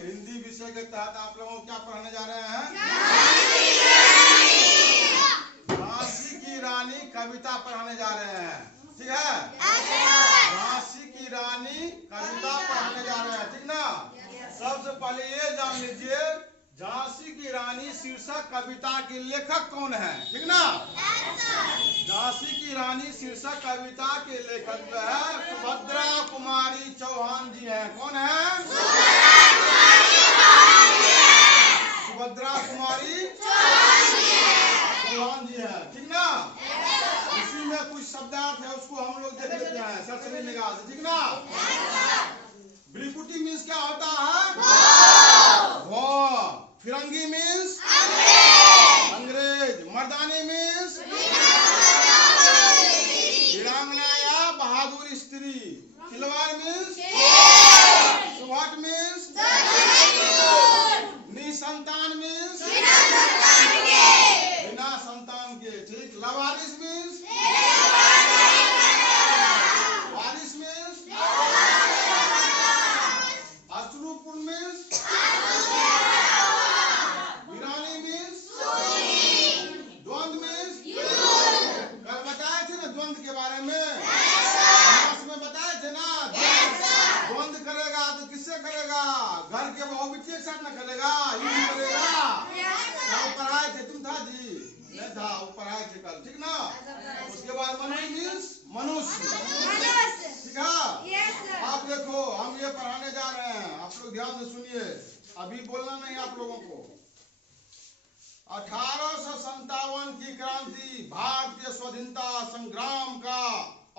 हिंदी विषय के तहत आप लोगों को क्या पढ़ाने जा रहे हैं? झांसी की रानी कविता पढ़ाने जा रहे हैं। ठीक है, झांसी की रानी कविता पढ़ाने जा रहे हैं। ठीक ना। सबसे पहले ये जान लीजिए झांसी की रानी शीर्षक कविता के लेखक कौन है। ठीक ना। झांसी की रानी शीर्षक कविता के लेखक जो है सुभद्रा कुमारी चौहान जी हैं। कौन है? सुभद्रा कुमारी चौहान जी है। ठीक ना। इसी में कुछ शब्दार्थ है, उसको हम लोग देख लेते हैं सरसरी निगाह से। ठीक ना। ब्रिकुटी मीन्स क्या होता है? फिरंगी मीन्स अंग्रेज। मर्दानी मीन्स वीरांगना या बहादुर स्त्री। खिलवाड़ मीन्स सुहाट मीन्स निसंतान मीन्स बिना संतान के। ठीक। लवारिस मीन्स वारिस मीन्स अश्रुपुर मीन्स वीरानी मीन्स द्वंद मीन्स। कल बताए थे ना द्वंद के बारे में, बताए थे ना। द्वंद करेगा तो किससे करेगा? घर के बहू बिटिया के साथ ना करेगा, युद्ध करेगा। पढ़ाए थे, तुम था जी? नहीं था, वो पढ़ाए थे कल। ठीक ना। उसके बाद मनुष्य मीन्स मनुष्य। ठीक है। आप देखो हम ये पढ़ाने जा रहे हैं, आप लोग ध्यान से सुनिए, अभी बोलना नहीं आप लोगों को। 1857 की क्रांति भारतीय स्वाधीनता संग्राम का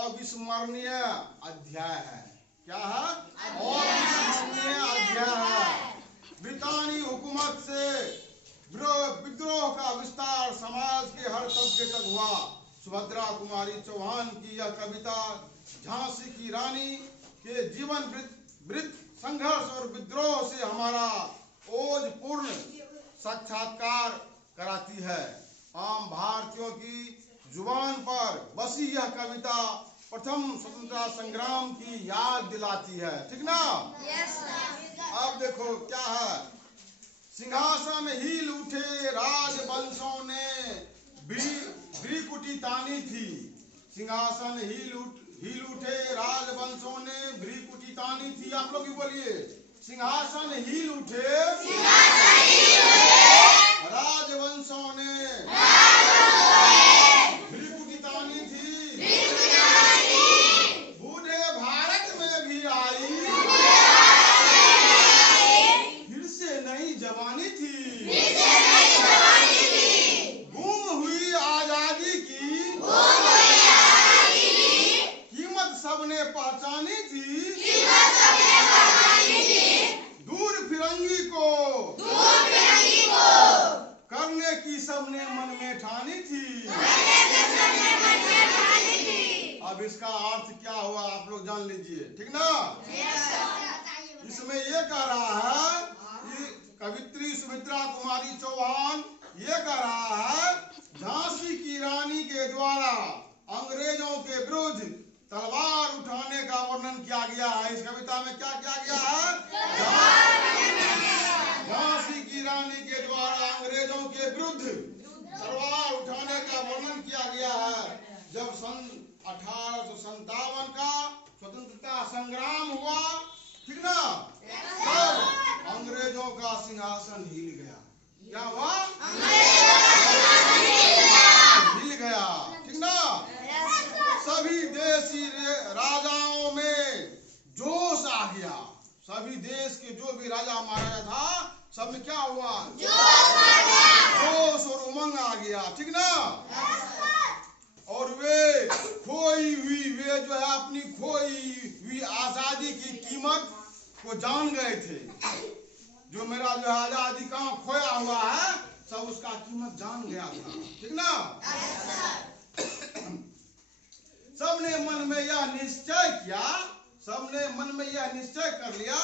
अविस्मरणीय अध्याय है। क्या है? अविस्मरणीय अध्याय है। ब्रितानी हुकूमत से विद्रोह का विस्तार समाज के हर तबके तक हुआ। सुभद्रा कुमारी चौहान की यह कविता झांसी की रानी के जीवन वृत्त संघर्ष और विद्रोह से हमारा ओजपूर्ण साक्षात्कार कराती है। आम भारतीयों की जुबान पर बसी यह कविता प्रथम स्वतंत्रता संग्राम की याद दिलाती है। ठीक ना। अब देखो क्या है। सिंहासन हिल उठे राजवंशों ने भ्रिकुटी तानी थी। सिंहासन हिल उठे राजवंशों ने भ्रिकुटी तानी थी। आप लोग भी बोलिए सिंहासन हिल उठे राजवंशों ने भ्रिकुटी तानी थी। बूढ़े भारत में भी आई फिर से नई जवानी थी। गुम हुई आजादी की कीमत सबने पहचानी थी। दूर फिरंगी को करने की सबने मन में ठानी थी। अब इसका अर्थ क्या हुआ आप लोग जान लीजिए। ठीक ना। इसमें ये कह रहा है कि कवित्री सुभद्रा कुमारी चौहान ये कह रहा है झांसी की रानी के द्वारा अंग्रेजों के विरुद्ध तलवार उठाने का वर्णन किया गया है। इस कविता में क्या किया गया है? झांसी की रानी के द्वारा अंग्रेजों के विरुद्ध तलवार उठाने का वर्णन किया गया है। जब सन 1857 का स्वतंत्रता संग्राम हुआ। ठीक ना। तब अंग्रेजों का सिंहासन हिल गया। क्या हुआ? हिल गया। ठीक ना। सभी देशी राजाओं में जोश आ गया। सभी देश के जो भी राजा महाराजा था सब में क्या हुआ? जोश और उमंग आ गया। ठीक ना। और वे जो है अपनी खोई हुई आजादी की कीमत को जान गए थे। जो मेरा जो है आजादी कहाँ खोया हुआ है सब उसका कीमत जान गया था। ठीक ना। सबने मन में यह निश्चय किया, सबने मन में यह निश्चय कर लिया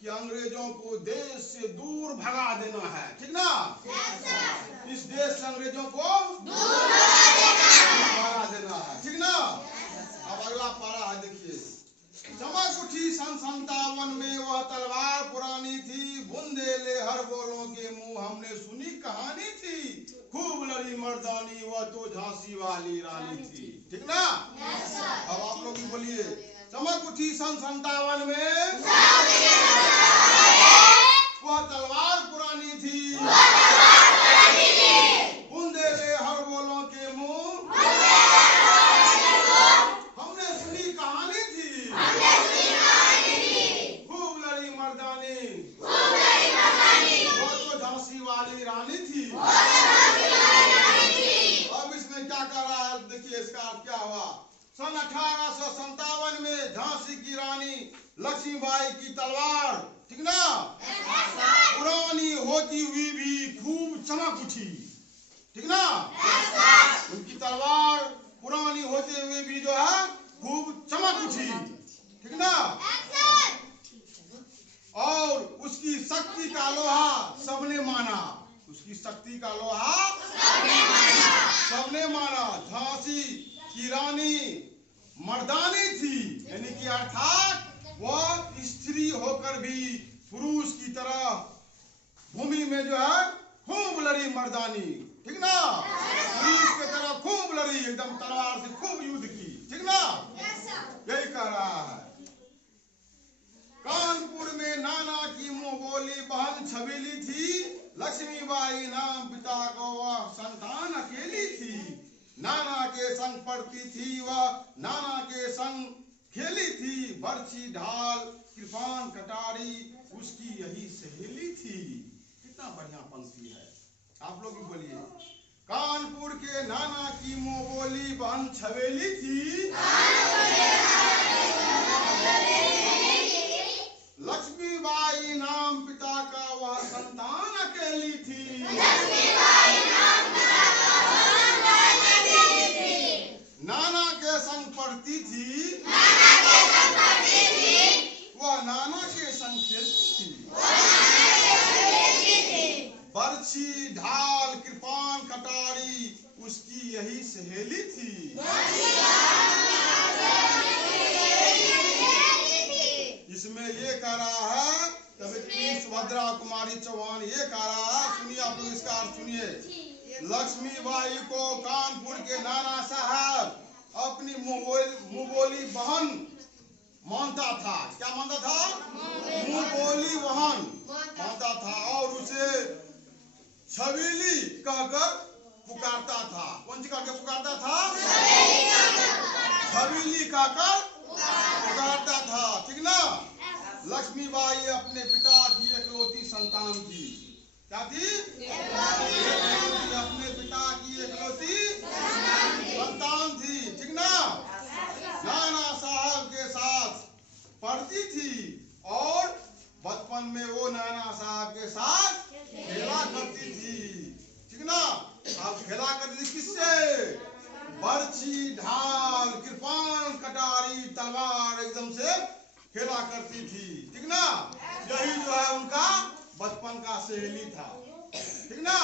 कि अंग्रेजों को देश से दूर भगा देना है। ठीक ना। इस देश से अंग्रेजों को दूर भगा देना है। ठीक ना। अब अगला पारा है देखिए। चमक उठी सन 57 में वह तलवार पुरानी थी। बुन हर बोलों के मुंह हमने सुनी कहानी थी, खूब लड़ी मर्दानी वह तो झांसी वाली रानी थी। ठीक ना? अब आप लोग भी बोलिए, चमक उठी सन 57 में, वह तलवार पुरानी थी, बुंदेले हर बोलों के मुंह हमने सुनी कहानी थी, खूब लड़ी मर्दानी वो तो झांसी वाली रानी थी। अब इसमें क्या कर रहा है, देखिए इसका अर्थ क्या हुआ। सन 1857 में झांसी की रानी लक्ष्मीबाई की तलवार, ठीक ना, पुरानी होती हुई भी खूब चमक उठी। ठीक ना? उनकी तलवार पुरानी होते हुए भी जो है खूब चमक उठी। ठीक ना? और उसकी शक्ति का लोहा सबने माना, उसकी शक्ति का लोहा सबने माना। झांसी की रानी मर्दानी थी, यानी कि अर्थात वह स्त्री होकर भी पुरुष की तरह भूमि में जो है खूब लड़ी मर्दानी। ठीक ना? पुरुष की तरह खूब लड़ी, एकदम तलवार से खूब युद्ध की। ठीक ना? यही कह रहा है। कानपुर में नाना की मुंह बोली बहन छबीली थी, लक्ष्मीबाई नाम पिता को वह संतान अकेली थी। नाना के संग पढ़ती थी वह, नाना के संग खेली थी, बर्छी ढाल कृपान कटारी उसकी यही सहेली थी। कितना बढ़िया पंक्ति है, आप लोग भी बोलिए। कानपुर के नाना की मुंह बोली बहन छबेली थी, लक्ष्मीबाई नाम पिता का वह संतान अकेली थी। नाना के संग पढ़ती थी, वह नाना के संग खेलती थी, बर्छी ढाल कृपान कटारी उसकी यही सहेली थी। इसमें ये कह रहा है, कवयित्री सुभद्रा कुमारी चौहान ये कह रहा है, सुनिए आप लोग इसका अर्थ सुनिए। लक्ष्मीबाई को कानपुर के नाना साहब अपनी मुंह बोली बहन मानता था। क्या मानता था? मुंह बोली बहन मानता था, और उसे छबीली कहकर पुकारता था। कौन सी कहकर पुकारता था? छबीली कहकर पुकारता था। ठीक ना? लक्ष्मीबाई अपने पिता की एकलौती संतान थी। क्या थी? अपने पिता की एकलौती संतान थी। ठीक ना? नाना साहब के साथ पढ़ती थी और बचपन में वो नाना साहब के साथ खेला करती थी। ठीक ना? अब खेला करती थी किससे? बर्छी ढाल कृपान कटारी तलवार एकदम से खेला करती थी। ठीक ना? यही जो है उनका बचपन का सहेली था। ठीक ना?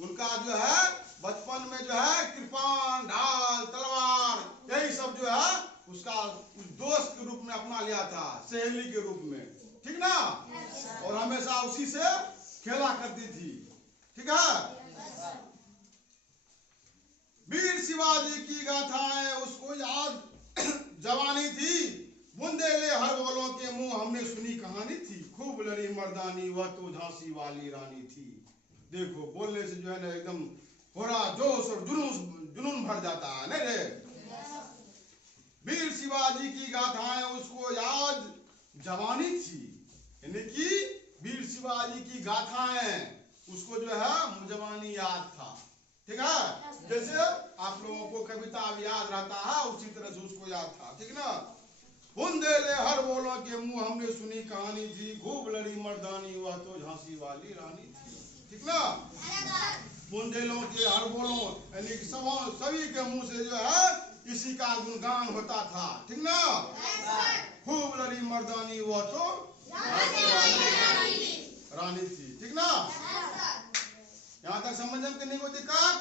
उनका जो है बचपन में जो है कृपान ढाल तलवार यही सब जो है उसका उस दोस्त के रूप में अपना लिया था, सहेली के रूप में। ठीक ना? और हमेशा उसी से खेला करती थी। ठीक है? वीर शिवाजी की गाथाएं उसको याद जवानी थी, बुंदेले हर बोलों के मुंह हमने सुनी कहानी थी, खूब लड़ी मर्दानी वह तो झांसी वाली रानी थी। देखो बोलने से जो है ना एकदम थोड़ा जोश और जुनून भर जाता है, नहीं रे? वीर शिवाजी की गाथाएं उसको याद जवानी थी, यानी कि वीर शिवाजी की गाथाएं उसको जो है जवानी याद था। ठीक है? जैसे आप लोगों को कविता याद रहता है उसी तरह से उसको याद था। ठीक ना? बुंदेले हर बोलों के मुंह हमने सुनी कहानी थी, खूब लड़ी मर्दानी वह तो झांसी वाली रानी थी। ठीक ना? बुंदेलों के हर बोलों यानी कि सभी के मुंह से जो है इसी का गुणगान होता था। ठीक ना? खूब लड़ी मर्दानी वह तो रानी थी। ठीक ना? यहाँ तक समझ में नहीं कोई दिक्कत?